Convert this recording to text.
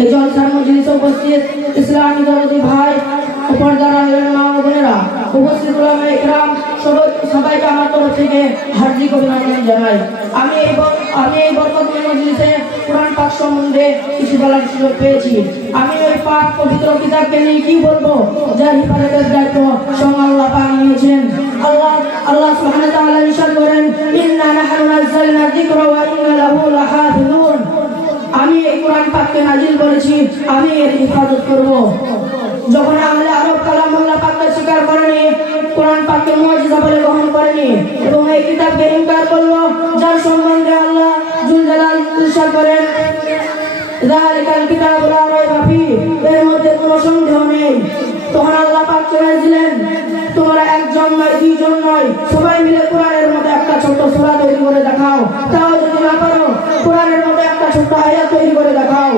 এই জলসার মজলিসে উপস্থিত ইসলামী দরদি ভাই ও পর্দার মা ও বোনেরা, উপস্থিত উলামায়ে ইকরাম, সবাইকে আমার তরফ থেকে হার্দিক অভিনন্দন জানাই। আমি এই বরকতময় মজলিসে কোরআন পাক সম্বন্ধে কিছু বলার সুযোগ পেয়েছি। আমি ওই পাক পবিত্র কিতাবকে নিয়ে কি বলবো, যার হিফাজতের দায়িত্ব স্বয়ং আল্লাহ পাক নিয়েছেন। আল্লাহ সুবহানাহু ওয়া তাআলা ইরশাদ করেন, ইন্না নাহনু নাযালনা যিকরা ওয়া ইন্না লাহু লাহাফিজুন। আমি এই কোরআন পাককে নাজিল করেছি, আমি এর হিফাজত করব। যখন আহলে আরব কালামুল্লাহ পাককে স্বীকার করেনি, কোরআন পাককে মুজিজা বলে গ্রহণ করেনি এবং এই কিতাবকে ইনকার করলো, যার সম্বন্ধে আল্লাহ জুল জালাল ইরশাদ করেন, যালিকাল কিতাবু লা রাইবা ফীহি, এর মধ্যে কোনো সন্দেহ নেই। তখন আল্লাহ পাক চলে দিলেন, তোমরা একজন নয়, দুইজন নয়, সবাই মিলে কোরআনের মধ্যে একটা ছোট্ট সূরা তৈরি করে দেখাও। তাও যদি না পারো, কোরআনের মধ্যে একটা ছোট্ট আয়াত তৈরি করে দেখাও।